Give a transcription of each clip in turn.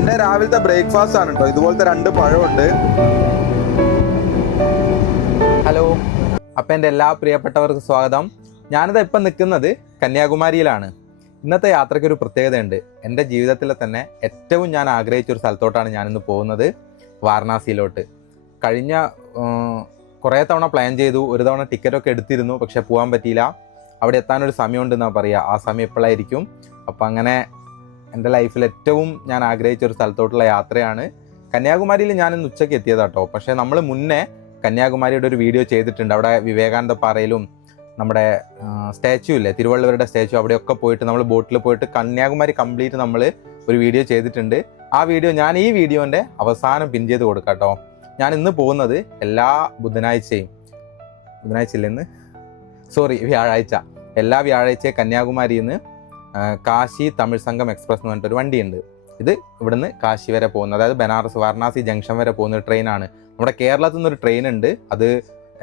എൻ്റെ രാവിലത്തെ ബ്രേക്ക്ഫാസ്റ്റ് ആണ് കേട്ടോ. ഇതുപോലത്തെ 2 പഴമുണ്ട്. ഹലോ, അപ്പം എൻ്റെ എല്ലാ പ്രിയപ്പെട്ടവർക്കും സ്വാഗതം. ഞാനിത് ഇപ്പം നിൽക്കുന്നത് കന്യാകുമാരിയിലാണ്. ഇന്നത്തെ യാത്രയ്ക്കൊരു പ്രത്യേകതയുണ്ട്. എൻ്റെ ജീവിതത്തിലെ തന്നെ ഏറ്റവും ഞാൻ ആഗ്രഹിച്ചൊരു സ്ഥലത്തോട്ടാണ് ഞാനിന്ന് പോകുന്നത്, വാരണാസിയിലോട്ട്. കഴിഞ്ഞ കുറേ തവണ പ്ലാൻ ചെയ്തു, ഒരു തവണ ടിക്കറ്റൊക്കെ എടുത്തിരുന്നു, പക്ഷെ പോകാൻ പറ്റിയില്ല. അവിടെ എത്താനൊരു സമയമുണ്ടെന്നാണ് പറയുക. ആ സമയം എപ്പോഴായിരിക്കും. അപ്പം അങ്ങനെ എൻ്റെ ലൈഫിൽ ഏറ്റവും ഞാൻ ആഗ്രഹിച്ച ഒരു സ്ഥലത്തോട്ടുള്ള യാത്രയാണ്. കന്യാകുമാരിയിൽ ഞാനിന്ന് ഉച്ചയ്ക്ക് എത്തിയതാട്ടോ. പക്ഷേ നമ്മൾ മുന്നേ കന്യാകുമാരിയുടെ ഒരു വീഡിയോ ചെയ്തിട്ടുണ്ട്. അവിടെ വിവേകാനന്ദ പാറയിലും നമ്മുടെ സ്റ്റാച്യു ഇല്ലേ, തിരുവള്ളുവരുടെ സ്റ്റാച്യു, അവിടെയൊക്കെ പോയിട്ട് നമ്മൾ ബോട്ടിൽ പോയിട്ട് കന്യാകുമാരി കംപ്ലീറ്റ് നമ്മൾ ഒരു വീഡിയോ ചെയ്തിട്ടുണ്ട്. ആ വീഡിയോ ഞാൻ ഈ വീഡിയോൻ്റെ അവസാനം പിൻ ചെയ്ത് കൊടുക്കാം കേട്ടോ. ഞാൻ ഇന്ന് പോകുന്നത് എല്ലാ വ്യാഴാഴ്ച എല്ലാ വ്യാഴാഴ്ചയും കന്യാകുമാരിയിൽ നിന്ന് കാശി തമിഴ് സംഘം എക്സ്പ്രസ് എന്ന് പറഞ്ഞിട്ടൊരു വണ്ടിയുണ്ട്. ഇത് ഇവിടുന്ന് കാശി വരെ പോകുന്നത്, അതായത് ബനാറസ് വാരണാസി ജംഗ്ഷൻ വരെ പോകുന്ന ഒരു ട്രെയിനാണ്. നമ്മുടെ കേരളത്തിൽ നിന്നൊരു ട്രെയിൻ ഉണ്ട്, അത്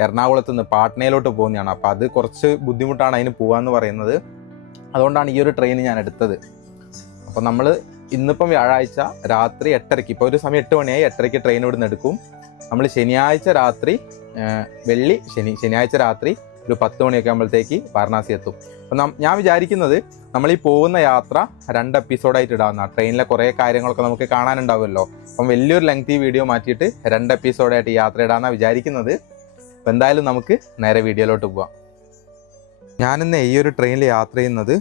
എറണാകുളത്ത് നിന്ന് പാട്നയിലോട്ട് പോകുന്നതാണ്. അപ്പോൾ അത് കുറച്ച് ബുദ്ധിമുട്ടാണ് അതിന് പോകാമെന്ന് പറയുന്നത്. അതുകൊണ്ടാണ് ഈ ഒരു ട്രെയിൻ ഞാൻ എടുത്തത്. അപ്പോൾ നമ്മൾ ഇന്നിപ്പം വ്യാഴാഴ്ച രാത്രി 8:30, ഇപ്പോൾ ഒരു സമയം 8 മണിയായി, 8:30 ട്രെയിൻ ഇവിടുന്ന് എടുക്കും. നമ്മൾ ശനിയാഴ്ച രാത്രി ശനിയാഴ്ച രാത്രി ഒരു 10 മണിയൊക്കെ ആകുമ്പോഴത്തേക്ക് വാരണാസി എത്തും. അപ്പം ഞാൻ വിചാരിക്കുന്നത് നമ്മൾ ഈ പോകുന്ന യാത്ര 2 എപ്പിസോഡായിട്ട് ഇടാവുന്ന, ട്രെയിനിലെ കുറേ കാര്യങ്ങളൊക്കെ നമുക്ക് കാണാനുണ്ടാവുമല്ലോ. അപ്പം വലിയൊരു ലെങ്തി വീഡിയോ മാറ്റിയിട്ട് 2 എപ്പിസോഡായിട്ട് യാത്ര ഇടാമെന്നാണ് വിചാരിക്കുന്നത്. അപ്പം എന്തായാലും നമുക്ക് നേരെ വീഡിയോയിലോട്ട് പോവാം. ഞാനിന്ന് ഈ ഒരു ട്രെയിനിൽ യാത്ര ചെയ്യുന്നത്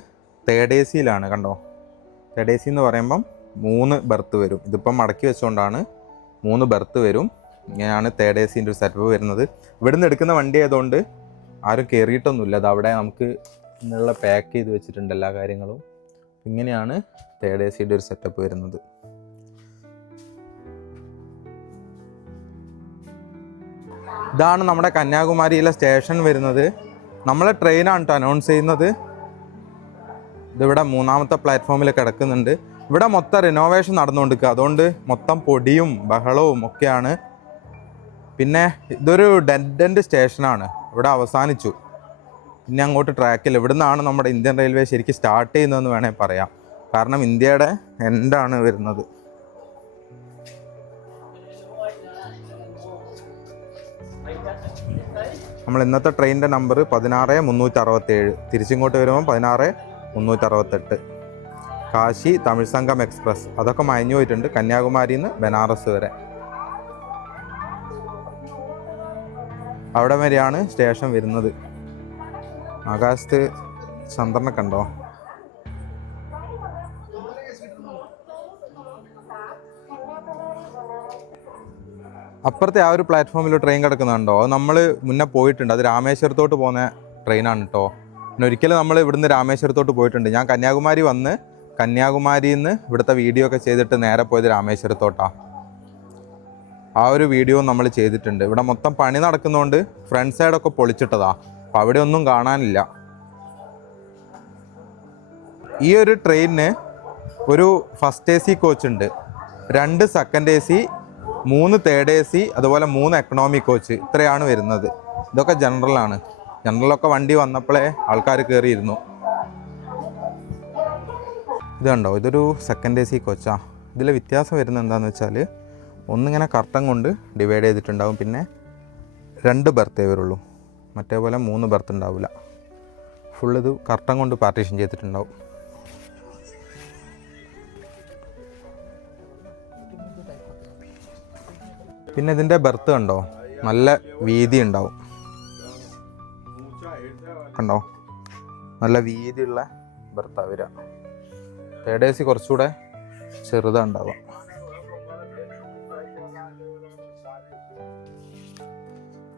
3rd AC കണ്ടോ. 3rd AC എന്ന് പറയുമ്പം 3 ബർത്ത് വരും. ഇതിപ്പം മടക്കി വെച്ചുകൊണ്ടാണ് 3 ബർത്ത് വരും. ഇങ്ങനെയാണ് 3rd ACൻ്റെ ഒരു സെറ്റപ്പ് വരുന്നത്. ഇവിടുന്ന് എടുക്കുന്ന വണ്ടി ആയതുകൊണ്ട് ആരും കയറിയിട്ടൊന്നുമില്ല. അത് അവിടെ നമുക്ക് ഇന്നുള്ള പാക്ക് ചെയ്ത് വെച്ചിട്ടുണ്ട് എല്ലാ കാര്യങ്ങളും. ഇങ്ങനെയാണ് 3rd ACയുടെ ഒരു സെറ്റപ്പ് വരുന്നത്. ഇതാണ് നമ്മുടെ കന്യാകുമാരിയിലെ സ്റ്റേഷൻ വരുന്നത്. നമ്മളെ ട്രെയിനാണ് കേട്ടോ അനൗൺസ് ചെയ്യുന്നത്. ഇതിവിടെ 3ാമത്തെ പ്ലാറ്റ്ഫോമിൽ കിടക്കുന്നുണ്ട്. ഇവിടെ മൊത്തം റിനോവേഷൻ നടന്നുകൊണ്ടിരിക്കുക, അതുകൊണ്ട് മൊത്തം പൊടിയും ബഹളവും ഒക്കെയാണ്. പിന്നെ ഇതൊരു ഡെഡ് എൻഡ് സ്റ്റേഷനാണ്, ഇവിടെ അവസാനിച്ചു. പിന്നെ അങ്ങോട്ട് ട്രാക്കിൽ ഇവിടുന്നാണ് നമ്മുടെ ഇന്ത്യൻ റെയിൽവേ ശരിക്കും സ്റ്റാർട്ട് ചെയ്യുന്നതെന്ന് വേണമെങ്കിൽ പറയാം. കാരണം ഇന്ത്യയുടെ എൻഡാണ് വരുന്നത്. നമ്മൾ ഇന്നത്തെ ട്രെയിനിൻ്റെ നമ്പർ 16367, തിരിച്ചിങ്ങോട്ട് വരുമ്പോൾ 16368. കാശി തമിഴ് സംഘം എക്സ്പ്രസ്, അതൊക്കെ മയഞ്ഞു പോയിട്ടുണ്ട്. കന്യാകുമാരിയിൽ നിന്ന് ബനാറസ് വരെ അവിടെ വരെയാണ് സ്റ്റേഷൻ വരുന്നത്. ആകാശത്ത് ചന്ദ്രനെ കണ്ടോ. അപ്പുറത്തെ ആ ഒരു പ്ലാറ്റ്ഫോമിൽ ട്രെയിൻ കിടക്കുന്നുണ്ടോ, അത് നമ്മൾ മുന്നേ പോയിട്ടുണ്ട്. അത് രാമേശ്വരത്തോട്ട് പോകുന്ന ട്രെയിനാണ് കേട്ടോ. പിന്നെ ഒരിക്കലും നമ്മൾ ഇവിടുന്ന് രാമേശ്വരത്തോട്ട് പോയിട്ടുണ്ട്. ഞാൻ കന്യാകുമാരി വന്ന് കന്യാകുമാരിയിൽ നിന്ന് ഇവിടുത്തെ വീഡിയോ ഒക്കെ ചെയ്തിട്ട് നേരെ പോയത് രാമേശ്വരത്തോട്ടാണ്. ആ ഒരു വീഡിയോ നമ്മൾ ചെയ്തിട്ടുണ്ട്. ഇവിടെ മൊത്തം പണി നടക്കുന്നതുകൊണ്ട് ഫ്രണ്ട് സൈഡൊക്കെ പൊളിച്ചിട്ടതാ, അപ്പോൾ അവിടെ ഒന്നും കാണാനില്ല. ഈ ഒരു ട്രെയിനിന് ഒരു ഫസ്റ്റ് AC കോച്ച് ഉണ്ട്, 2 സെക്കൻഡ് AC, 3 3rd AC, അതുപോലെ 3 എക്കണോമി കോച്ച്. ഇത്രയാണ് വരുന്നത്. ഇതൊക്കെ ജനറലാണ്. ജനറലൊക്കെ വണ്ടി വന്നപ്പോഴേ ആൾക്കാർ കയറിയിരുന്നു. ഇത് കണ്ടോ, ഇതൊരു സെക്കൻഡ് AC കോച്ചാണ്. ഇതിലെ വ്യത്യാസം വരുന്നത് എന്താണെന്ന് വെച്ചാൽ, ഒന്നിങ്ങനെ കർട്ടൻ കൊണ്ട് ഡിവൈഡ് ചെയ്തിട്ടുണ്ടാവും, പിന്നെ 2 ബർത്തേ വരുള്ളൂ. മറ്റേ പോലെ 3 ബർത്ത് ഉണ്ടാവില്ല. ഫുൾ ഇത് കർട്ടൻ കൊണ്ട് പാർട്ടീഷൻ ചെയ്തിട്ടുണ്ടാവും. പിന്നെ ഇതിൻ്റെ ബർത്ത് കണ്ടോ, നല്ല വീതി ഉണ്ടാവും. കണ്ടോ, നല്ല വീതിയുള്ള ബർത്താണ് വരിക. 3rd AC കുറച്ചുകൂടെ ചെറുതാണ് ഉണ്ടാവുക.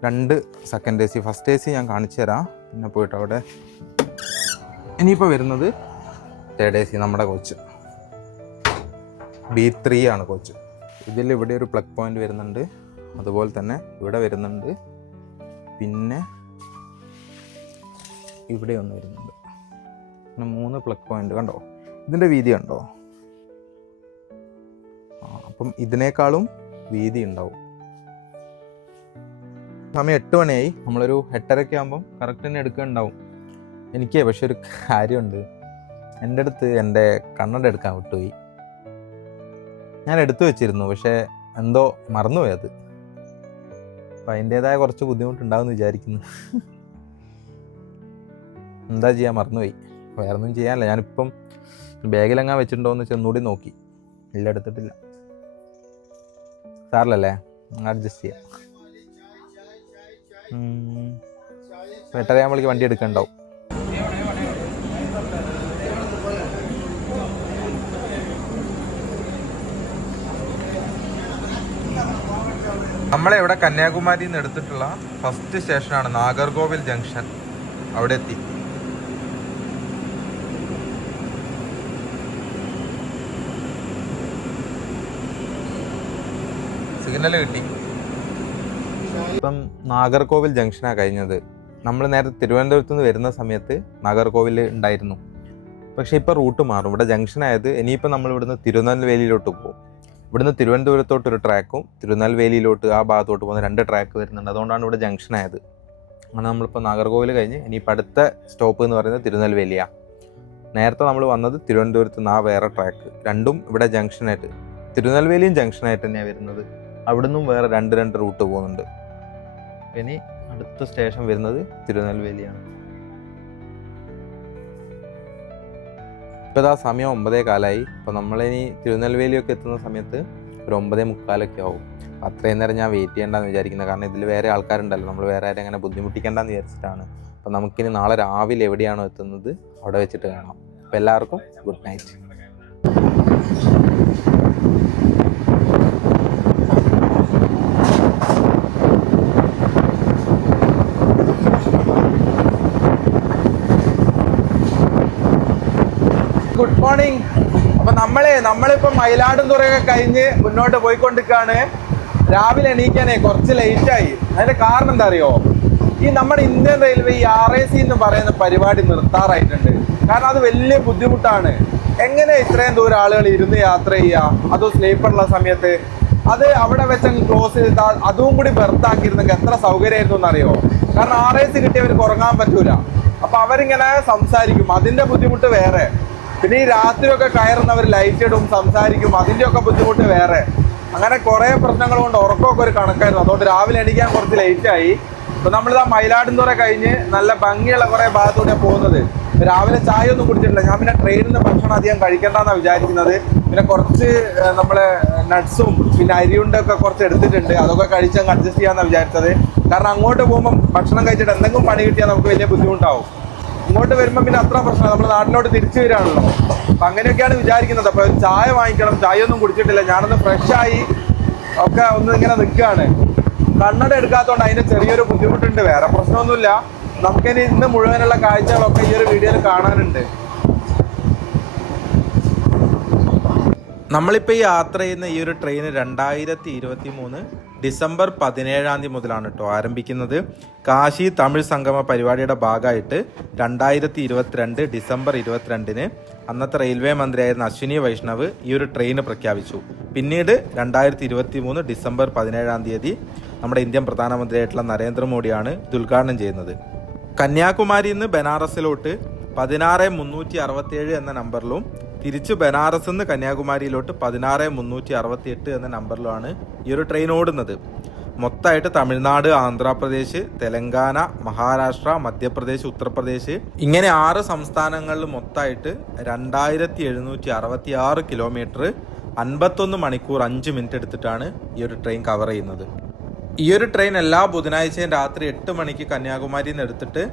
രണ്ട് സെക്കൻഡ് AC, ഫസ്റ്റ് AC ഞാൻ കാണിച്ചു തരാം. പിന്നെ പോയിട്ട് അവിടെ ഇനിയിപ്പോൾ വരുന്നത് 3rd AC നമ്മുടെ കോച്ച് B3 ആണ് കോച്ച്. ഇതിൽ ഇവിടെ ഒരു പ്ലഗ് പോയിന്റ് വരുന്നുണ്ട്, അതുപോലെ തന്നെ ഇവിടെ വരുന്നുണ്ട്, പിന്നെ ഇവിടെ ഒന്ന് വരുന്നുണ്ട്. പിന്നെ 3 പ്ലഗ് പോയിന്റ് കണ്ടോ. ഇതിൻ്റെ വീതി കണ്ടോ. അപ്പം ഇതിനേക്കാളും വീതി ഉണ്ടാവും. സമയം 8 മണിയായി. നമ്മളൊരു 8:30 ആകുമ്പം കറക്റ്റ് തന്നെ എടുക്കാനുണ്ടാവും. എനിക്ക് പക്ഷെ ഒരു കാര്യമുണ്ട്, എൻ്റെ അടുത്ത് എൻ്റെ കണ്ണട എടുക്കാൻ വിട്ടുപോയി. ഞാൻ എടുത്തു വെച്ചിരുന്നു, പക്ഷേ എന്തോ മറന്നുപോയി അത്. അപ്പം അതിൻ്റേതായ കുറച്ച് ബുദ്ധിമുട്ടുണ്ടാവുമെന്ന് വിചാരിക്കുന്നു. എന്താ ചെയ്യാൻ, മറന്നുപോയി. വേറെ ഒന്നും ചെയ്യാനില്ല. ഞാനിപ്പം ബാഗിലെങ്ങാൻ വെച്ചിട്ടുണ്ടോയെന്ന് വെച്ചാൽ ഒന്നുകൂടി നോക്കി, ഇല്ല എടുത്തിട്ടില്ല. സാറിലല്ലേ, അഡ്ജസ്റ്റ് ചെയ്യാം. 8:30 വണ്ടി എടുക്കണ്ടാവും. നമ്മളിവിടെ കന്യാകുമാരിയിൽ നിന്ന് എടുത്തിട്ടുള്ള ഫസ്റ്റ് സ്റ്റേഷനാണ് നാഗർകോവിൽ ജംഗ്ഷൻ. അവിടെ എത്തി. സിഗ്നൽ കിട്ടി. ഇപ്പം നാഗർകോവിൽ ജംഗ്ഷനാണ് കഴിഞ്ഞത്. നമ്മൾ നേരത്തെ തിരുവനന്തപുരത്ത് നിന്ന് വരുന്ന സമയത്ത് നാഗർകോവിൽ ഉണ്ടായിരുന്നു. പക്ഷേ ഇപ്പോൾ റൂട്ട് മാറും. ഇവിടെ ജംഗ്ഷനായത്. ഇനിയിപ്പോൾ നമ്മൾ ഇവിടുന്ന് തിരുനെൽവേലിയിലോട്ട് പോകും. ഇവിടുന്ന് തിരുവനന്തപുരത്തോട്ടൊരു ട്രാക്കും തിരുനെൽവേലിയിലോട്ട് ആ ഭാഗത്തോട്ട് പോകുന്ന 2 ട്രാക്ക് വരുന്നുണ്ട്. അതുകൊണ്ടാണ് ഇവിടെ ജംഗ്ഷനായത്. അങ്ങനെ നമ്മളിപ്പോൾ നാഗർകോവിൽ കഴിഞ്ഞ് ഇനിയിപ്പോൾ അടുത്ത സ്റ്റോപ്പ് എന്ന് പറയുന്നത് തിരുനെൽവേലിയാണ്. നേരത്തെ നമ്മൾ വന്നത് തിരുവനന്തപുരത്ത് നിന്ന് ആ വേറെ ട്രാക്ക്. രണ്ടും ഇവിടെ ജംഗ്ഷനായിട്ട്, തിരുനെൽവേലിയും ജംഗ്ഷനായിട്ട് തന്നെയാണ് വരുന്നത്. അവിടുന്നും വേറെ 2 റൂട്ട് പോകുന്നുണ്ട്. ഇനി അടുത്ത സ്റ്റേഷൻ വരുന്നത് തിരുനെൽവേലിയാണ്. ഇപ്പോൾ ഇതാ സമയം 9:15. അപ്പോൾ നമ്മളിനി തിരുനെൽവേലിയൊക്കെ എത്തുന്ന സമയത്ത് ഒരു 9:45 ആവും. അത്രയും നേരം ഞാൻ വെയിറ്റ് ചെയ്യേണ്ടെന്ന് വിചാരിക്കുന്നത്. കാരണം ഇതിൽ വേറെ ആൾക്കാരുണ്ടല്ലോ, നമ്മൾ വേറെ ആരും അങ്ങനെ ബുദ്ധിമുട്ടിക്കേണ്ടെന്ന് വിചാരിച്ചിട്ടാണ്. അപ്പോൾ നമുക്കിനി നാളെ രാവിലെ എവിടെയാണോ എത്തുന്നത് അവിടെ വെച്ചിട്ട് കാണാം. അപ്പോൾ എല്ലാവർക്കും ഗുഡ് നൈറ്റ്. Good morning. അപ്പൊ നമ്മളിപ്പോ മയിലാടുംതുറയൊക്കെ കഴിഞ്ഞ് മുന്നോട്ട് പോയിക്കൊണ്ടിരിക്കുകയാണ്. രാവിലെ എണീക്കാനേ കുറച്ച് ലേറ്റായി. അതിന്റെ കാരണം എന്താ അറിയോ? ഈ നമ്മുടെ ഇന്ത്യൻ റെയിൽവേ ഈ RAC എന്ന് പറയുന്ന പരിപാടി നിർത്താറായിട്ടുണ്ട്. കാരണം അത് വലിയ ബുദ്ധിമുട്ടാണ്. എങ്ങനെ ഇത്രയും ദൂരം ആളുകൾ ഇരുന്ന് യാത്ര ചെയ്യുക, അതും സ്ലീപ്പറുള്ള സമയത്ത്? അത് അവിടെ വെച്ച് ക്ലോസ് ചെയ്താൽ അതും കൂടി ബെർത്താക്കിയിരുന്നെങ്കിൽ എത്ര സൗകര്യമായിരുന്നു എന്നറിയോ? കാരണം RAC കിട്ടിയവർക്ക് ഉറങ്ങാൻ പറ്റൂല. അപ്പൊ അവരിങ്ങനെ സംസാരിക്കും, അതിന്റെ ബുദ്ധിമുട്ട് വേറെ. പിന്നെ ഈ രാത്രിയൊക്കെ കയറുന്നവർ ലൈറ്റ് ഇടും, സംസാരിക്കും, അതിൻ്റെയൊക്കെ ബുദ്ധിമുട്ട് വേറെ. അങ്ങനെ കുറേ പ്രശ്നങ്ങൾ കൊണ്ട് ഉറക്കമൊക്കെ ഒരു കണക്കായിരുന്നു. അതുകൊണ്ട് രാവിലെ എണീക്കാൻ കുറച്ച് ലേറ്റായി. ഇപ്പം നമ്മളിതാ മയിലാടുംതുറ കഴിഞ്ഞ് നല്ല ഭംഗിയുള്ള കുറേ ഭാഗത്തൂടെയാണ് പോകുന്നത്. രാവിലെ ചായ ഒന്നും കുടിച്ചിട്ടില്ല. ഞാൻ പിന്നെ ട്രെയിനിൽ നിന്ന് ഭക്ഷണം അധികം കഴിക്കേണ്ടെന്നാണ് വിചാരിക്കുന്നത്. പിന്നെ കുറച്ച് നമ്മളെ നട്ട്സും പിന്നെ അരിയുണ്ടൊക്കെ കുറച്ച് എടുത്തിട്ടുണ്ട്. അതൊക്കെ കഴിച്ചങ്ങ് അഡ്ജസ്റ്റ് ചെയ്യാമെന്നാണ് വിചാരിച്ചത്. കാരണം അങ്ങോട്ട് പോകുമ്പം ഭക്ഷണം കഴിച്ചിട്ട് എന്തെങ്കിലും പണി കിട്ടിയാൽ നമുക്ക് വലിയ ബുദ്ധിമുട്ടാവും. ഇങ്ങോട്ട് വരുമ്പോൾ പിന്നെ അത്ര പ്രശ്നം, നമ്മുടെ നാട്ടിലോട്ട് തിരിച്ചു വരികയാണല്ലോ. അപ്പം അങ്ങനെയൊക്കെയാണ് വിചാരിക്കുന്നത്. അപ്പോൾ ചായ വാങ്ങിക്കണം. ചായ ഒന്നും കുടിച്ചിട്ടില്ല. ഞാനൊന്ന് ഫ്രഷായി ഒക്കെ ഒന്ന് ഇങ്ങനെ നിൽക്കുകയാണ്. കണ്ണട എടുക്കാത്തതുകൊണ്ട് അതിൻ്റെ ചെറിയൊരു ബുദ്ധിമുട്ടുണ്ട്. വേറെ പ്രശ്നമൊന്നുമില്ല. നമുക്കിനി ഇന്ന് മുഴുവനുള്ള കാഴ്ചകളൊക്കെ ഈ ഒരു വീഡിയോയിൽ കാണാനുണ്ട്. നമ്മളിപ്പോൾ ഈ യാത്ര ചെയ്യുന്ന ഈ ഒരു ട്രെയിൻ 2023 ഡിസംബർ 17 മുതലാണ് കേട്ടോ ആരംഭിക്കുന്നത്. കാശി തമിഴ് സംഗമ പരിപാടിയുടെ ഭാഗമായിട്ട് 2022 ഡിസംബർ 22 അന്നത്തെ റെയിൽവേ മന്ത്രിയായിരുന്ന അശ്വിനി വൈഷ്ണവ് ഈ ഒരു ട്രെയിൻ പ്രഖ്യാപിച്ചു. പിന്നീട് 2023 ഡിസംബർ 17 നമ്മുടെ ഇന്ത്യൻ പ്രധാനമന്ത്രിയായിട്ടുള്ള നരേന്ദ്രമോദിയാണ് ഇത് ഉദ്ഘാടനം ചെയ്യുന്നത്. കന്യാകുമാരിയിൽ നിന്ന് ബനാറസിലോട്ട് 16367 എന്ന നമ്പറിലും തിരിച്ച് ബനാറസ് നിന്ന് കന്യാകുമാരിയിലോട്ട് 16368 എന്ന നമ്പറിലുമാണ് ഈ ഒരു ട്രെയിൻ ഓടുന്നത്. മൊത്തമായിട്ട് തമിഴ്നാട്, ആന്ധ്രാപ്രദേശ്, തെലങ്കാന, മഹാരാഷ്ട്ര, മധ്യപ്രദേശ്, ഉത്തർപ്രദേശ് ഇങ്ങനെ 6 സംസ്ഥാനങ്ങളിൽ മൊത്തമായിട്ട് 2766 കിലോമീറ്റർ 51 മണിക്കൂർ 5 മിനിറ്റ് എടുത്തിട്ടാണ് ഈ ഒരു ട്രെയിൻ കവർ ചെയ്യുന്നത്. ഈ ഒരു ട്രെയിൻ എല്ലാ ബുധനാഴ്ചയും രാത്രി 8 മണിക്ക് കന്യാകുമാരിയിൽ നിന്ന് എടുത്തിട്ട്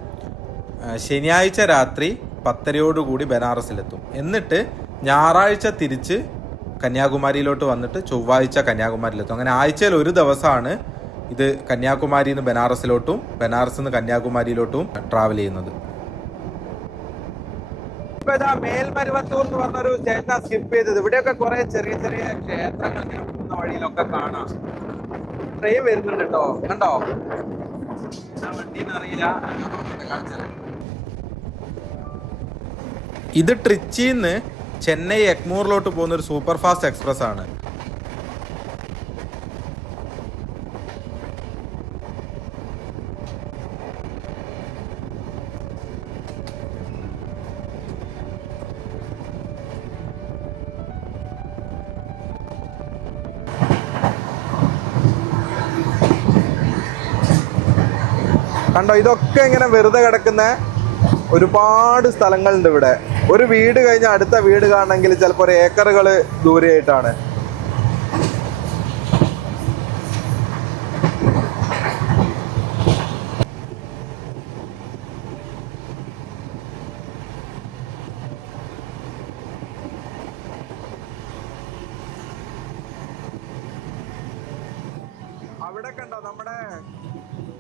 ശനിയാഴ്ച രാത്രി 10:30 ബനാറസിലെത്തും. എന്നിട്ട് ഞായറാഴ്ച തിരിച്ച് കന്യാകുമാരിയിലോട്ട് വന്നിട്ട് ചൊവ്വാഴ്ച കന്യാകുമാരിയിലെത്തും. അങ്ങനെ ആഴ്ചയിൽ ഒരു ദിവസമാണ് ഇത് കന്യാകുമാരിയിൽ നിന്ന് ബനാറസിലോട്ടും ബനാറസിൽ നിന്ന് കന്യാകുമാരിയിലോട്ടും ട്രാവൽ ചെയ്യുന്നത്. ഇപ്പൊ ഇതാ മേൽമരുവത്തൂർ എന്ന് പറഞ്ഞൊരു സ്റ്റേഷനാ സ്കിപ്പ് ചെയ്തത്. ഇവിടെയൊക്കെ കുറെ ചെറിയ ചെറിയ ക്ഷേത്രങ്ങൾ പോകുന്ന വഴിയിലൊക്കെ കാണാം. ട്രെയിൻ വരുന്നുണ്ട് കേട്ടോ, കണ്ടോ? വണ്ടിന്ന് അറിയില്ല. ഇത് ട്രിച്ചിന്ന് ചെന്നൈ എഗ്മൂറിലോട്ട് പോകുന്ന ഒരു സൂപ്പർ ഫാസ്റ്റ് എക്സ്പ്രസ് ആണ്. കണ്ടോ, ഇതൊക്കെ ഇങ്ങനെ വെറുതെ കിടക്കുന്ന ഒരുപാട് സ്ഥലങ്ങളുണ്ട് ഇവിടെ. ഒരു വീട് കഴിഞ്ഞാൽ അടുത്ത വീട് കാണണമെങ്കിൽ ചിലപ്പോൾ ഒരു ഏക്കറുകൾ ദൂരെയായിട്ടാണ്. അവിടെ കണ്ടോ നമ്മുടെ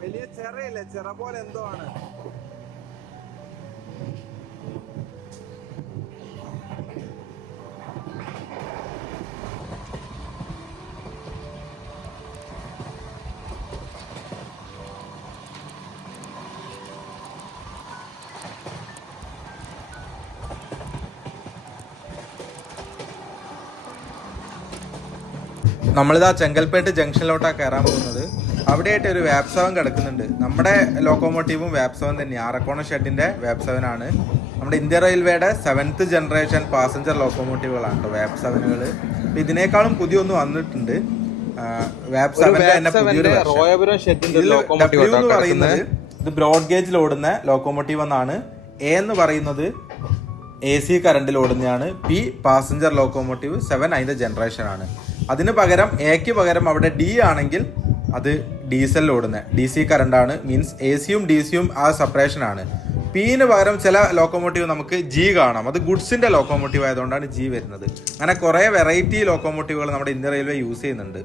വലിയ ചിറയില്ലേ, ചിറ പോലെ എന്തോ ആണ്. നമ്മളിതാ ചെങ്കൽപ്പേട്ട് ജംഗ്ഷനിലോട്ടാണ് കയറാൻ പോകുന്നത്. അവിടെയായിട്ട് ഒരു വാപ് 7 കിടക്കുന്നുണ്ട്. നമ്മുടെ ലോക്കോമോട്ടീവും വാപ് 7 തന്നെയാണ്. ആറക്കോണം ഷെഡിൻ്റെ വാപ് 7 ആണ്. നമ്മുടെ ഇന്ത്യൻ റെയിൽവേയുടെ 7th ജനറേഷൻ പാസഞ്ചർ ലോക്കോമോട്ടീവുകളാണ് കേട്ടോ വാപ് 7കൾ. അപ്പോൾ ഇതിനേക്കാളും പുതിയൊന്ന് വന്നിട്ടുണ്ട്. വാപ് 7 തന്നെ പുതിയൊരു W എന്ന് പറയുന്നത് ഇത് ബ്രോഡ് ഗേജിൽ ഓടുന്ന ലോക്കോമോട്ടീവ് എന്നാണ്. എ എന്ന് പറയുന്നത് AC കറണ്ടിൽ ഓടുന്നതാണ്. പി പാസഞ്ചർ ലോക്കോമോട്ടീവ് 7 അതിൻ്റെ ജനറേഷൻ ആണ്. അതിന് പകരം എക്ക് പകരം അവിടെ ഡി ആണെങ്കിൽ അത് ഡീസലിൽ ഓടുന്ന DC കറണ്ടാണ്. മീൻസ് AC-യും DC-യും ആ സെപ്പറേഷൻ ആണ്. പിന് പകരം ചില ലോക്കോമോട്ടീവ് നമുക്ക് G കാണാം. അത് ഗുഡ്സിൻ്റെ ലോക്കോമോട്ടീവ് ആയതുകൊണ്ടാണ് G വരുന്നത്. അങ്ങനെ കുറേ വെറൈറ്റി ലോക്കോമോട്ടീവുകൾ നമ്മുടെ ഇന്ത്യൻ റെയിൽവേ യൂസ് ചെയ്യുന്നുണ്ട്.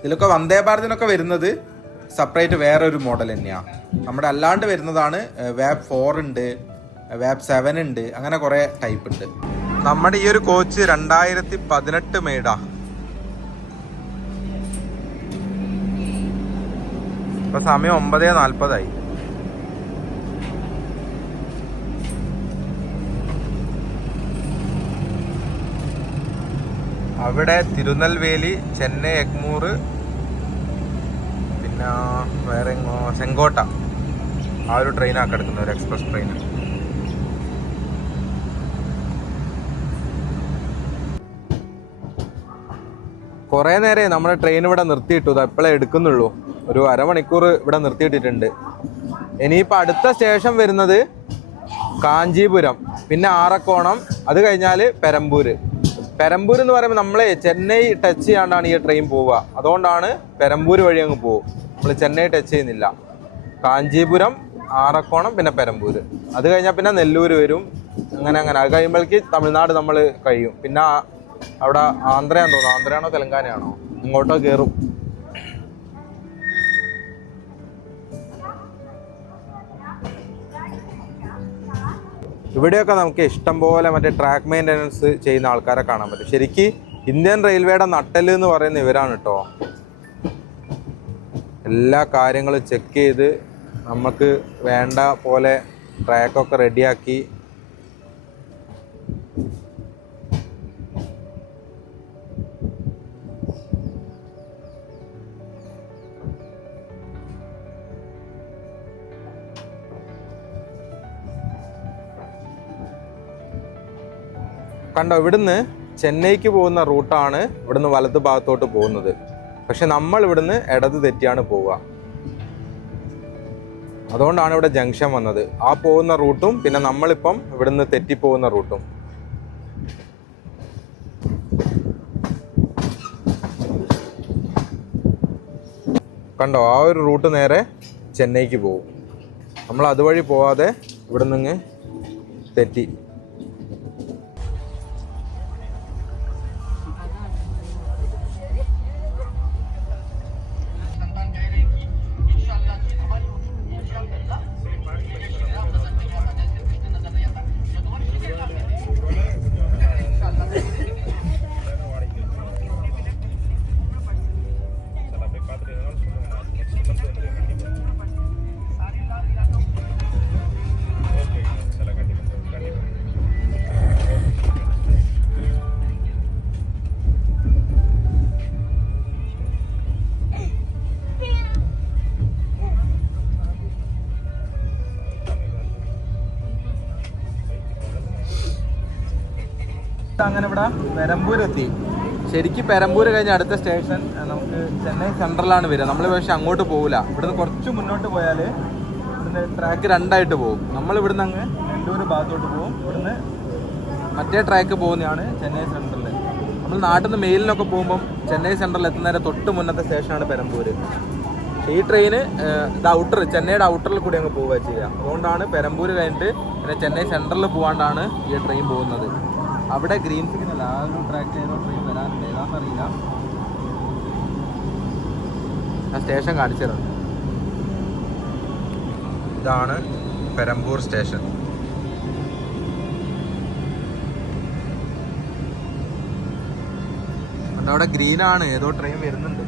ഇതിലൊക്കെ വന്ദേ ഭാരതിനൊക്കെ വരുന്നത് സെപ്പറേറ്റ് വേറെ ഒരു മോഡൽ തന്നെയാണ്. നമ്മുടെ അല്ലാണ്ട് വരുന്നതാണ് വാപ് 4 ഉണ്ട്, വാപ് 7 ഉണ്ട്, അങ്ങനെ കുറേ ടൈപ്പ് ഉണ്ട്. നമ്മുടെ ഈ ഒരു കോച്ച് 2018 മെയ്ഡാ. ഇപ്പൊ സമയം 9:40 അവിടെ തിരുനെൽവേലി, ചെന്നൈ, എഗ്മൂർ, പിന്നെ വേറെ ചെങ്കോട്ട ആ ഒരു ട്രെയിനാണ് കിടക്കുന്നത്, ഒരു എക്സ്പ്രസ് ട്രെയിൻ. കുറേ നേരം നമ്മുടെ ട്രെയിൻ ഇവിടെ നിർത്തിയിട്ടു. ഇത് എപ്പോഴേ എടുക്കുന്നുള്ളൂ. ഒരു അരമണിക്കൂർ ഇവിടെ നിർത്തിയിട്ടിട്ടുണ്ട്. ഇനിയിപ്പോൾ അടുത്ത സ്റ്റേഷൻ വരുന്നത് കാഞ്ചീപുരം, പിന്നെ ആറക്കോണം, അത് കഴിഞ്ഞാൽ പെരമ്പൂർ. പെരമ്പൂർ എന്ന് പറയുമ്പോൾ നമ്മളെ ചെന്നൈ ടച്ച് ചെയ്യാണ്ടാണ് ഈ ട്രെയിൻ പോവുക. അതുകൊണ്ടാണ് പെരമ്പൂർ വഴി അങ്ങ് പോകും. നമ്മൾ ചെന്നൈ ടച്ച് ചെയ്യുന്നില്ല. കാഞ്ചീപുരം, ആറക്കോണം, പിന്നെ പെരമ്പൂർ. അത് കഴിഞ്ഞാൽ പിന്നെ നെല്ലൂർ വരും. അങ്ങനെ അത് കഴിയുമ്പോഴേക്ക് തമിഴ്നാട് നമ്മൾ കഴിയും. പിന്നെ അവിടെ ആന്ധ്രയാന്ന് തോന്നുന്നു. ആന്ധ്രയാണോ തെലങ്കാനയാണോ, ഇങ്ങോട്ടോ കയറും. ഇവിടെയൊക്കെ നമുക്ക് ഇഷ്ടം പോലെ മറ്റേ ട്രാക്ക് മെയിൻ്റനൻസ് ചെയ്യുന്ന ആൾക്കാരെ കാണാൻ പറ്റും. ശരിക്കും ഇന്ത്യൻ റെയിൽവേയുടെ നട്ടെല്ല് എന്ന് പറയുന്ന ഇവരാണ് കേട്ടോ. എല്ലാ കാര്യങ്ങളും ചെക്ക് ചെയ്ത് നമുക്ക് വേണ്ട പോലെ ട്രാക്കൊക്കെ റെഡിയാക്കി കണ്ടോ. ഇവിടുന്ന് ചെന്നൈക്ക് പോകുന്ന റൂട്ടാണ് ഇവിടുന്ന് വലത് ഭാഗത്തോട്ട് പോകുന്നത്. പക്ഷെ നമ്മൾ ഇവിടുന്ന് ഇടത് തെറ്റിയാണ് പോവുക. അതുകൊണ്ടാണ് ഇവിടെ ജംഗ്ഷൻ വന്നത്. ആ പോകുന്ന റൂട്ടും പിന്നെ നമ്മളിപ്പം ഇവിടുന്ന് തെറ്റിപ്പോകുന്ന റൂട്ടും. കണ്ടോ, ആ ഒരു റൂട്ട് നേരെ ചെന്നൈക്ക് പോകും. നമ്മൾ അതുവഴി പോവാതെ ഇവിടെ നിന്ന് തെറ്റി. അങ്ങനെ ഇവിടെ പെരമ്പൂർ എത്തി. ശരിക്കും പെരമ്പൂർ കഴിഞ്ഞ അടുത്ത സ്റ്റേഷൻ നമുക്ക് ചെന്നൈ സെൻട്രലാണ് വരിക. നമ്മൾ പക്ഷെ അങ്ങോട്ട് പോകില്ല. ഇവിടുന്ന് കുറച്ച് മുന്നോട്ട് പോയാൽ പിന്നെ ട്രാക്ക് രണ്ടായിട്ട് പോകും. നമ്മൾ ഇവിടുന്ന് അങ്ങ് നെല്ലൂർ ഭാഗത്തോട്ട് പോകും. ഇവിടുന്ന് മറ്റേ ട്രാക്ക് പോകുന്നതാണ് ചെന്നൈ സെൻട്രൽ. നമ്മൾ നാട്ടിൽ നിന്ന് മെയിലിനൊക്കെ പോകുമ്പം ചെന്നൈ സെൻട്രൽ എത്തുന്നതിൻ്റെ തൊട്ട് മുന്നത്തെ സ്റ്റേഷനാണ് പെരമ്പൂർ. ഈ ട്രെയിന് ഇത് ഔട്ടർ, ചെന്നൈയുടെ ഔട്ടറിൽ കൂടി അങ്ങ് പോവുക ചെയ്യുക. അതുകൊണ്ടാണ് പെരമ്പൂർ കഴിഞ്ഞിട്ട് പിന്നെ ചെന്നൈ സെൻട്രലിൽ പോകാണ്ടാണ് ഈ ട്രെയിൻ പോകുന്നത്. അവിടെ ഗ്രീൻ സിഗ്നൽ ആ ഒരു ട്രാക്കിൽ ഏതോ ട്രെയിൻ വരാനുണ്ട്, ഏതാണെന്നറിയില്ല. ആ സ്റ്റേഷൻ കാണിച്ചു തരാം. ഇതാണ് പെരമ്പൂർ സ്റ്റേഷൻ. അവിടെ ഗ്രീനാണ്, ഏതോ ട്രെയിൻ വരുന്നുണ്ട്.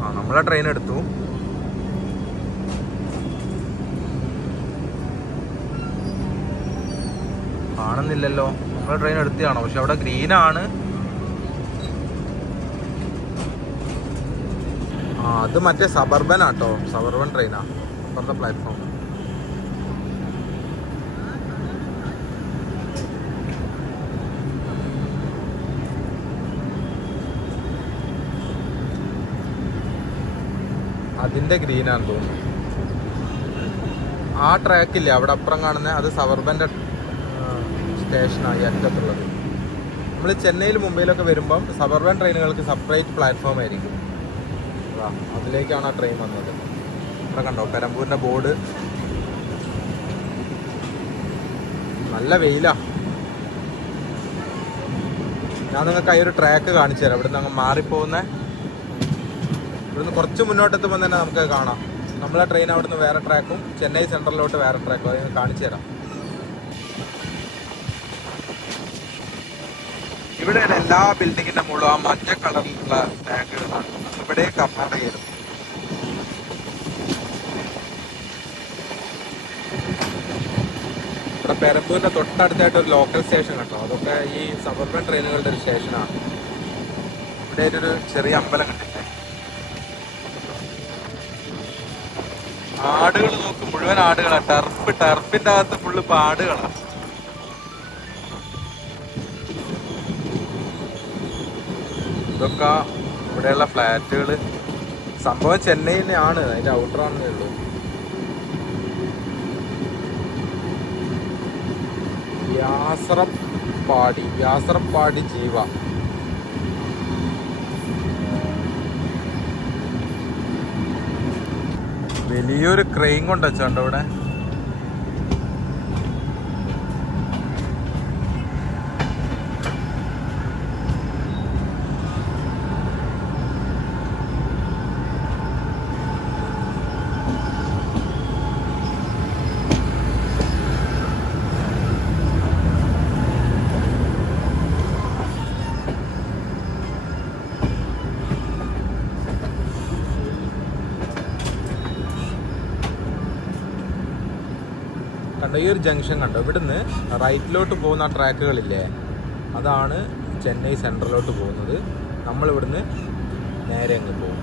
ആ നമ്മളെ ട്രെയിൻ എടുത്തു. കാണുന്നില്ലല്ലോ, നമ്മളെ ട്രെയിൻ എടുത്തതാണോ? പക്ഷെ അവിടെ ഗ്രീനാണ്. ആ അത് മറ്റേ സബർബൻ ആട്ടോ, സബർബൻ ട്രെയിനാ അപ്പുറത്തെ പ്ലാറ്റ്ഫോം. അതിൻ്റെ ഗ്രീനാണെന്ന് തോന്നുന്നു. ആ ട്രാക്കില്ലേ അവിടെ അപ്പുറം കാണുന്നത്, അത് സബർബൻ്റെ സ്റ്റേഷനാണ് ഈ അറ്റത്തുള്ളത്. നമ്മൾ ചെന്നൈയിൽ മുംബൈയിലൊക്കെ വരുമ്പം സബർബൻ ട്രെയിനുകൾക്ക് സെപ്പറേറ്റ് പ്ലാറ്റ്ഫോം ആയിരിക്കും. അതിലേക്കാണ് ആ ട്രെയിൻ വന്നത്. ഇവിടെ കണ്ടോ പെരമ്പൂരിൻ്റെ ബോർഡ്. നല്ല വെയിലാ. ഞാൻ നിങ്ങൾക്ക് ആ ഒരു ട്രാക്ക് കാണിച്ചു തരാം. ഇവിടുന്ന് അങ്ങ് മാറിപ്പോകുന്ന, ഇവിടുന്ന് കുറച്ച് മുന്നോട്ടെത്തുമ്പോൾ തന്നെ നമുക്ക് കാണാം. നമ്മളെ ട്രെയിൻ അവിടുന്ന് വേറെ ട്രാക്കും ചെന്നൈ സെൻട്രലിലോട്ട് വേറെ ട്രാക്കും. അത് കാണിച്ചു തരാം. ഇവിടെയാണ് എല്ലാ ബിൽഡിങ്ങിന്റെ മുകളിലും ആ മഞ്ഞ കളറിലുള്ള ടാങ്കുകളാണ്. ഇവിടെ കർണാടകയിലും. ഇവിടെ പെരമ്പൂരിന്റെ തൊട്ടടുത്തായിട്ട് ഒരു ലോക്കൽ സ്റ്റേഷൻ കണ്ടോ, അതൊക്കെ ഈ സബർബൻ ട്രെയിനുകളുടെ ഒരു സ്റ്റേഷനാണ്. ഇവിടെ ഒരു ചെറിയ അമ്പലം കണ്ടില്ലേ. ആടുകൾ നോക്കും, മുഴുവൻ ആടുകളാണ്. ടർപ്പിന്റെ അകത്ത് ഫുള്ള് പാടുകളാണ്. ഇതൊക്കെ ഇവിടെയുള്ള ഫ്ലാറ്റുകൾ. സംഭവം ചെന്നൈ തന്നെയാണ്, അതിന്റെ ഔട്ടറാണെന്നേ ഉള്ളൂ. വ്യാസറപ്പാടി ജീവ. വലിയൊരു ക്രെയിൻ കൊണ്ട് വെച്ചോണ്ട് ഇവിടെ. കണ്ടോ ഈ ഒരു ജംഗ്ഷൻ കണ്ടോ, ഇവിടുന്ന് റൈറ്റിലോട്ട് പോകുന്ന ട്രാക്കുകളില്ലേ, അതാണ് ചെന്നൈ സെൻട്രലോട്ട് പോകുന്നത്. നമ്മളിവിടുന്ന് നേരെ അങ്ങ് പോകും.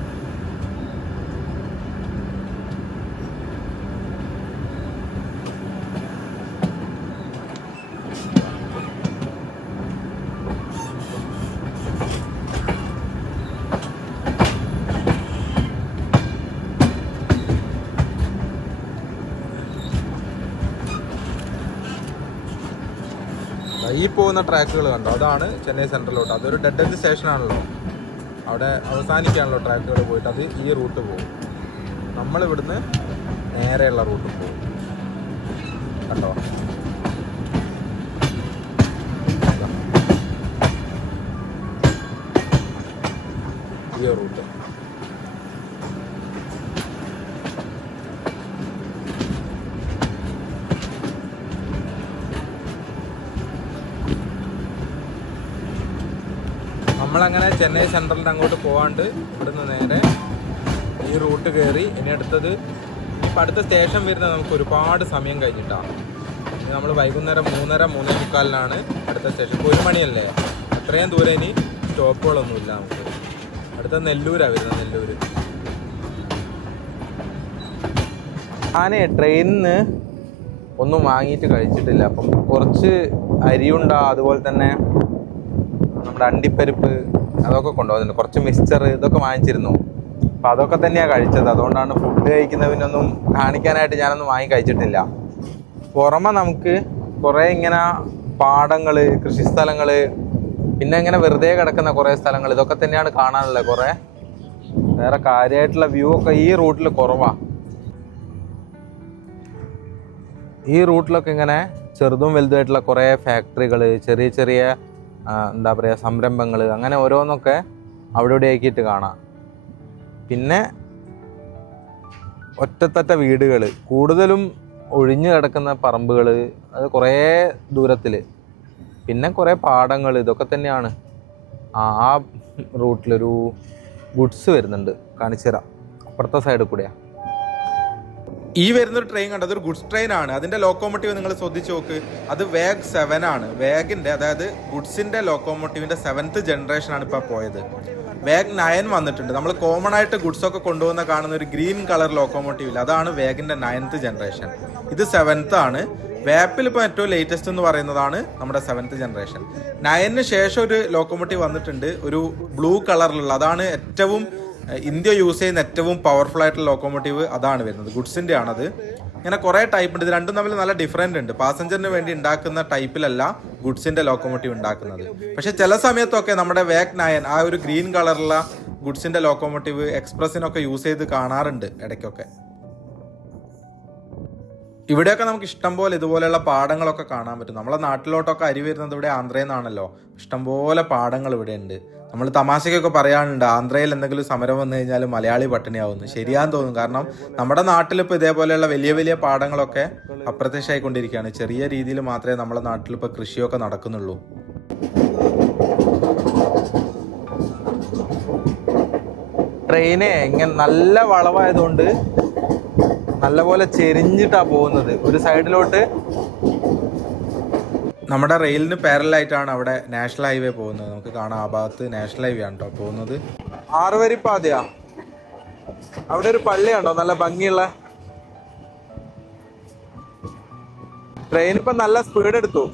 ഈ പോകുന്ന ട്രാക്കുകൾ കണ്ടോ, അതാണ് ചെന്നൈ സെൻട്രലോട്ട്. അതൊരു ഡെഡ് എൻഡ് സ്റ്റേഷനാണല്ലോ, അവിടെ അവസാനിക്കാണല്ലോ ട്രാക്കുകൾ പോയിട്ട്. അത് ഈ റൂട്ട് പോകും. നമ്മളിവിടുന്ന് നേരെയുള്ള റൂട്ട് പോകും. കണ്ടോ ഈ റൂട്ട്. നമ്മളങ്ങനെ ചെന്നൈ സെൻട്രലിൻ്റെ അങ്ങോട്ട് പോകാണ്ട് ഇവിടുന്ന് നേരെ ഈ റൂട്ട് കയറി ഇനി അടുത്തത് ഇപ്പം അടുത്ത സ്റ്റേഷൻ വരുന്നത് നമുക്ക് ഒരുപാട് സമയം കഴിഞ്ഞിട്ടാണ്. നമ്മൾ വൈകുന്നേരം 3:30-3:45 അടുത്ത സ്റ്റേഷൻ. 1 മണിയല്ലേ, അത്രയും ദൂരം ഇനി സ്റ്റോപ്പുകളൊന്നുമില്ല നമുക്ക്. അടുത്ത നെല്ലൂരാണ് വരുന്നത്, നെല്ലൂര്. ഞാനേ ട്രെയിനിൽ നിന്ന് ഒന്നും വാങ്ങിയിട്ട് കഴിച്ചിട്ടില്ല. അപ്പം കുറച്ച് അരിയുണ്ട, അതുപോലെ തന്നെ നമ്മുടെ അണ്ടിപ്പരിപ്പ് അതൊക്കെ കൊണ്ടുപോകുന്നുണ്ട്. കുറച്ച് മിക്സ്ചർ ഇതൊക്കെ വാങ്ങിച്ചിരുന്നു. അപ്പം അതൊക്കെ തന്നെയാണ് കഴിച്ചത്. അതുകൊണ്ടാണ് ഫുഡ് കഴിക്കുന്നതിനൊന്നും കാണിക്കാനായിട്ട് ഞാനൊന്നും വാങ്ങി കഴിച്ചിട്ടില്ല. പുറമെ നമുക്ക് കുറേ ഇങ്ങനെ പാടങ്ങൾ, കൃഷിസ്ഥലങ്ങൾ, പിന്നെ ഇങ്ങനെ വെറുതെ കിടക്കുന്ന കുറേ സ്ഥലങ്ങൾ, ഇതൊക്കെ തന്നെയാണ് കാണാനുള്ളത്. കുറേ വേറെ കാര്യമായിട്ടുള്ള വ്യൂ ഒക്കെ ഈ റൂട്ടിൽ കുറവാണ്. ഈ റൂട്ടിലൊക്കെ ഇങ്ങനെ ചെറുതും വലുതുമായിട്ടുള്ള കുറേ ഫാക്ടറികൾ, ചെറിയ ചെറിയ എന്താ പറയുക സംരംഭങ്ങൾ, അങ്ങനെ ഓരോന്നൊക്കെ അവിടെ ഇവിടെ ആക്കിയിട്ട് കാണാം. പിന്നെ ഒറ്റത്തറ്റ വീടുകൾ, കൂടുതലും ഒഴിഞ്ഞു കിടക്കുന്ന പറമ്പുകൾ, അത് കുറേ ദൂരത്തിൽ. പിന്നെ കുറേ പാടങ്ങൾ, ഇതൊക്കെ തന്നെയാണ്. ആ റൂട്ടിലൊരു ഗുഡ്സ് വരുന്നുണ്ട്, കാണിച്ചു തരാം. അപ്പുറത്തെ സൈഡിൽ കൂടെയാണ് ഈ വരുന്നൊരു ട്രെയിൻ കണ്ടത്. അതൊരു ഗുഡ്സ് ട്രെയിൻ ആണ്. അതിന്റെ ലോക്കോമോട്ടീവ് നിങ്ങൾ ശ്രദ്ധിച്ച് നോക്ക്. അത് വേഗ് 7 ആണ്. വേഗിന്റെ, അതായത് ഗുഡ്സിന്റെ ലോക്കോമോട്ടീവിന്റെ 7th ജനറേഷൻ ആണ് ഇപ്പൊ പോയത്. വേഗ് 9 വന്നിട്ടുണ്ട്. നമ്മൾ കോമൺ ആയിട്ട് ഗുഡ്സ് ഒക്കെ കൊണ്ടുവന്ന കാണുന്ന ഒരു ഗ്രീൻ കളർ ലോക്കോമോട്ടീവിൽ, അതാണ് വേഗിന്റെ 9th ജനറേഷൻ. ഇത് 7th ആണ്. വേപ്പിൽ ഇപ്പോൾ ഏറ്റവും ലേറ്റസ്റ്റ് എന്ന് പറയുന്നതാണ് നമ്മുടെ 7th ജനറേഷൻ. 9ന് ശേഷം ഒരു ലോക്കോമോട്ടീവ് വന്നിട്ടുണ്ട്, ഒരു ബ്ലൂ കളറിലുള്ള. അതാണ് ഏറ്റവും ഇന്ത്യ യൂസ് ചെയ്യുന്ന ഏറ്റവും പവർഫുൾ ആയിട്ടുള്ള ലോക്കോമോട്ടീവ്. അതാണ് വരുന്നത്, ഗുഡ്സിന്റെ ആണത്. ഇങ്ങനെ കുറേ ടൈപ്പ് ഉണ്ട്. ഇത് രണ്ടും തമ്മിൽ നല്ല ഡിഫറൻറ്റ് ഉണ്ട്. പാസഞ്ചറിന് വേണ്ടി ഉണ്ടാക്കുന്ന ടൈപ്പിലല്ല ഗുഡ്സിന്റെ ലോക്കോമോട്ടീവ് ഉണ്ടാക്കുന്നത്. പക്ഷെ ചില സമയത്തൊക്കെ നമ്മുടെ വേഗ് 9 ആ ഒരു ഗ്രീൻ കളറുള്ള ഗുഡ്സിന്റെ ലോക്കോമോട്ടീവ് എക്സ്പ്രസിനൊക്കെ യൂസ് ചെയ്ത് കാണാറുണ്ട് ഇടയ്ക്കൊക്കെ. ഇവിടെയൊക്കെ നമുക്ക് ഇഷ്ടംപോലെ ഇതുപോലെയുള്ള പാടങ്ങളൊക്കെ കാണാൻ പറ്റും. നമ്മളെ നാട്ടിലോട്ടൊക്കെ അരി വരുന്നത് ഇവിടെ ആന്ധ്രയിൽ നിന്നാണല്ലോ. ഇഷ്ടംപോലെ പാടങ്ങൾ ഇവിടെ ഉണ്ട്. നമ്മൾ തമാശയ്ക്കൊക്കെ പറയാനുണ്ട്, ആന്ധ്രയിൽ എന്തെങ്കിലും സമരം വന്നു കഴിഞ്ഞാൽ മലയാളി പട്ടിണിയാവുന്നു. ശരിയാന്ന് തോന്നും. കാരണം നമ്മുടെ നാട്ടിലിപ്പോൾ ഇതേപോലെയുള്ള വലിയ വലിയ പാടങ്ങളൊക്കെ അപ്രത്യക്ഷമായിക്കൊണ്ടിരിക്കുകയാണ്. ചെറിയ രീതിയിൽ മാത്രമേ നമ്മുടെ നാട്ടിലിപ്പോൾ കൃഷിയൊക്കെ നടക്കുന്നുള്ളൂ. ട്രെയിന് ഇങ്ങനെ നല്ല വളവായതുകൊണ്ട് നല്ലപോലെ ചെരിഞ്ഞിട്ടാ പോകുന്നത്. ഒരു സൈഡിലോട്ട് നമ്മുടെ റെയിലിന് പാരലായിട്ടാണ് അവിടെ നാഷണൽ ഹൈവേ പോകുന്നത്. നമുക്ക് കാണാം, ആ ഭാഗത്ത് നാഷണൽ ഹൈവേ ആണ് കേട്ടോ പോകുന്നത്. 6 വരിപ്പാതയാ. അവിടെ ഒരു പള്ളിയുണ്ടോ നല്ല ഭംഗിയുള്ള. ട്രെയിൻ ഇപ്പൊ നല്ല സ്പീഡ് എടുത്തു.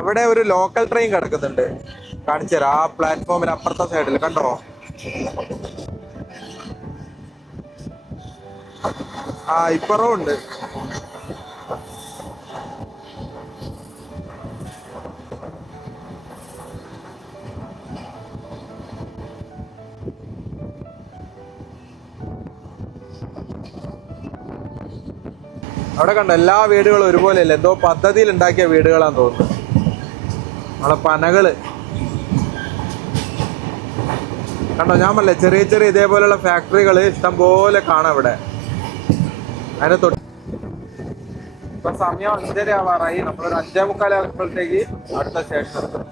അവിടെ ഒരു ലോക്കൽ ട്രെയിൻ കിടക്കുന്നുണ്ട്, കാണിച്ചു തരാം. ആ പ്ലാറ്റ്ഫോമിന് അപ്പുറത്തെ സൈഡിൽ കണ്ടോ. ഇപ്പുറവും ഉണ്ട്. അവിടെ കണ്ടോ, എല്ലാ വീടുകളും ഒരുപോലെയല്ല, എന്തോ പദ്ധതിയിൽ ഉണ്ടാക്കിയ വീടുകളാന്ന് തോന്നുന്നു. നമ്മളെ പനകള് കണ്ടോ. ഞാൻ പറഞ്ഞില്ലേ, ചെറിയ ചെറിയ ഇതേപോലെയുള്ള ഫാക്ടറികൾ ഇഷ്ടം പോലെ കാണാം ഇവിടെ. അതിന് തൊട്ട് ഇപ്പൊ സമയം 5:30 ആവാറായി. നമ്മളൊരു 5:45 ആകുമ്പോഴത്തേക്ക് അടുത്ത സ്റ്റേഷൻ എത്തും.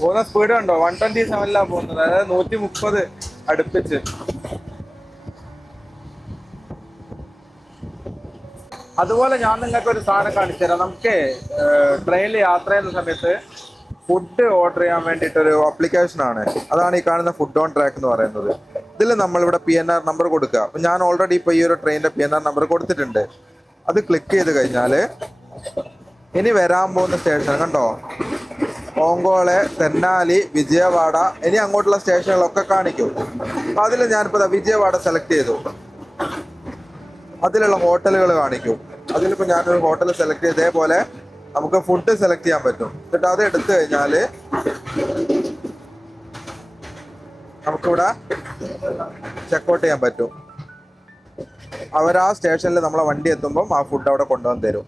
പോകുന്ന സ്പീഡ് കണ്ടോ, 127 പോകുന്നത്. അതായത് 130 അടുപ്പിച്ച്. അതുപോലെ ഞാൻ നിങ്ങൾക്ക് ഒരു സാധനം കാണിച്ചു തരാം. നമുക്ക് ട്രെയിനിൽ യാത്ര ചെയ്യുന്ന സമയത്ത് ഫുഡ് ഓർഡർ ചെയ്യാൻ വേണ്ടിയിട്ടൊരു ആപ്ലിക്കേഷൻ ആണ്. അതാണ് ഈ കാണുന്ന ഫുഡ് ഓൺ ട്രാക്ക് എന്ന് പറയുന്നത്. ഇതിൽ നമ്മളിവിടെ PNR നമ്പർ കൊടുക്കുക. അപ്പം ഞാൻ ഓൾറെഡി ഇപ്പോൾ ഈ ഒരു ട്രെയിനിൻ്റെ PNR നമ്പർ കൊടുത്തിട്ടുണ്ട്. അത് ക്ലിക്ക് ചെയ്ത് കഴിഞ്ഞാൽ ഇനി വരാൻ പോകുന്ന സ്റ്റേഷൻ കണ്ടോ, ഓങ്കോളെ, തെന്നാലി, വിജയവാഡ, ഇനി അങ്ങോട്ടുള്ള സ്റ്റേഷനുകളൊക്കെ കാണിക്കും. അപ്പം അതിൽ ഞാനിപ്പോൾ വിജയവാഡ സെലക്ട് ചെയ്തു. അതിലുള്ള ഹോട്ടലുകൾ കാണിക്കും. അതിലിപ്പോൾ ഞാനൊരു ഹോട്ടൽ സെലക്ട് ചെയ്ത് ഇതേപോലെ നമുക്ക് ഫുഡ് സെലക്ട് ചെയ്യാൻ പറ്റും. എന്നിട്ട് അത് എടുത്തു കഴിഞ്ഞാൽ നമുക്കിവിടെ ചെക്കൗട്ട് ചെയ്യാൻ പറ്റും. അവർ ആ സ്റ്റേഷനിൽ നമ്മളെ വണ്ടി എത്തുമ്പം ആ ഫുഡ് അവിടെ കൊണ്ടുവന്ന് തരും.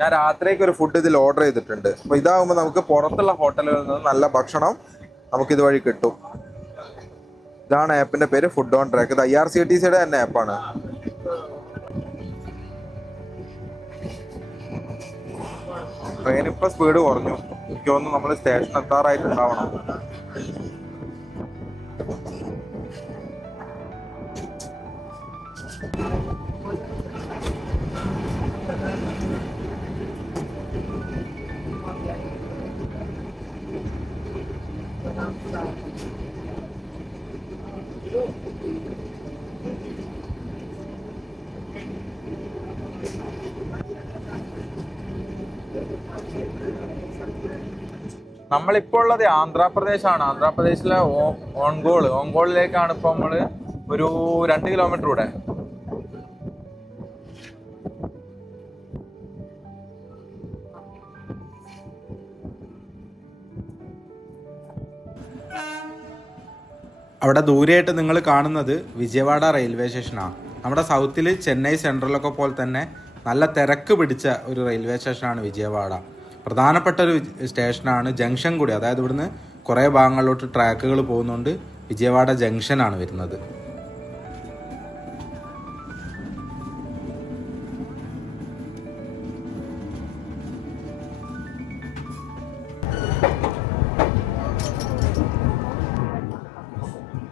ഞാൻ രാത്രിക്ക് ഒരു ഫുഡ് ഇതിൽ ഓർഡർ ചെയ്തിട്ടുണ്ട്. അപ്പോൾ ഇതാകുമ്പോൾ നമുക്ക് പുറത്തുള്ള ഹോട്ടലുകളിൽ നിന്ന് നല്ല ഭക്ഷണം നമുക്കിതുവഴി കിട്ടും. ഇതാണ് ആപ്പിൻ്റെ പേര്, ഫുഡ് ഓൺ ട്രാക്ക്. ഇത് IRCTCയുടെ തന്നെ ആപ്പാണ്. ട്രെയിൻ ഇപ്പൊ സ്പീഡ് കുറഞ്ഞു. എനിക്ക് തോന്നുന്നു നമ്മൾ സ്റ്റേഷൻ എത്താറായിട്ടുണ്ടാവണം. നമ്മളിപ്പോൾ ഉള്ളത് ആന്ധ്രാപ്രദേശാണ്. ആന്ധ്രാപ്രദേശിലെ ഓങ്കോളിലേക്കാണ് ഇപ്പോൾ നമ്മൾ ഒരു 2 കിലോമീറ്റർ കൂടെ. അവിടെ ദൂരെയായിട്ട് നിങ്ങൾ കാണുന്നത് വിജയവാഡ റെയിൽവേ സ്റ്റേഷനാണ്. നമ്മുടെ സൗത്തിൽ ചെന്നൈ സെൻട്രലൊക്കെ പോലെ തന്നെ നല്ല തിരക്ക് പിടിച്ച ഒരു റെയിൽവേ സ്റ്റേഷനാണ് വിജയവാഡ. പ്രധാനപ്പെട്ട ഒരു സ്റ്റേഷനാണ്. ജംഗ്ഷൻ കൂടി, അതായത് ഇവിടുന്ന് കുറേ ഭാഗങ്ങളിലോട്ട് ട്രാക്കുകൾ പോകുന്നുണ്ട്. വിജയവാഡ ജംഗ്ഷനാണ് വരുന്നത്.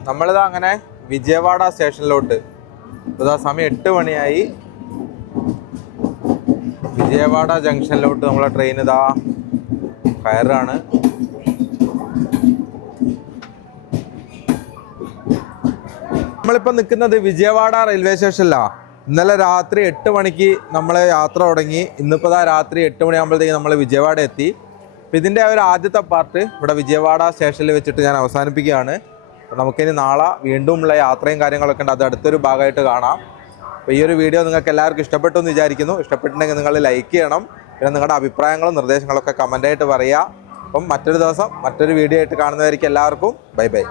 നമ്മളിതാ അങ്ങനെ വിജയവാഡ സ്റ്റേഷനിലോട്ട്, ഇതാ സമയം 8 മണിയായി. വിജയവാഡ ജംഗ്ഷനിലോട്ട് നമ്മളെ ട്രെയിൻ ഇതാ കയറാണ്. നമ്മളിപ്പോൾ നിൽക്കുന്നത് വിജയവാഡ റെയിൽവേ സ്റ്റേഷനിലാണ്. ഇന്നലെ രാത്രി 8 മണിക്ക് നമ്മൾ യാത്ര തുടങ്ങി. ഇന്നിപ്പോൾ രാത്രി 8 മണിയാകുമ്പോഴത്തേക്ക് നമ്മൾ വിജയവാഡ എത്തി. അപ്പം ഇതിൻ്റെ ഒരു ആദ്യത്തെ പാർട്ട് ഇവിടെ വിജയവാഡ സ്റ്റേഷനിൽ വെച്ചിട്ട് ഞാൻ അവസാനിപ്പിക്കുകയാണ്. നമുക്കിനി നാളെ വീണ്ടുമുള്ള യാത്രയും കാര്യങ്ങളൊക്കെ ഉണ്ട്. അത് അടുത്തൊരു ഭാഗമായിട്ട് കാണാം. അപ്പോൾ ഈ ഒരു വീഡിയോ നിങ്ങൾക്ക് എല്ലാവർക്കും ഇഷ്ടപ്പെട്ടു എന്ന് വിചാരിക്കുന്നു. ഇഷ്ടപ്പെട്ടിട്ടുണ്ടെങ്കിൽ നിങ്ങൾ ലൈക്ക് ചെയ്യണം. പിന്നെ നിങ്ങളുടെ അഭിപ്രായങ്ങളും നിർദ്ദേശങ്ങളൊക്കെ കമൻ്റായിട്ട് പറയുക. അപ്പം മറ്റൊരു ദിവസം മറ്റൊരു വീഡിയോ ആയിട്ട് കാണുന്നവർക്ക് എല്ലാവർക്കും ബൈ ബൈ.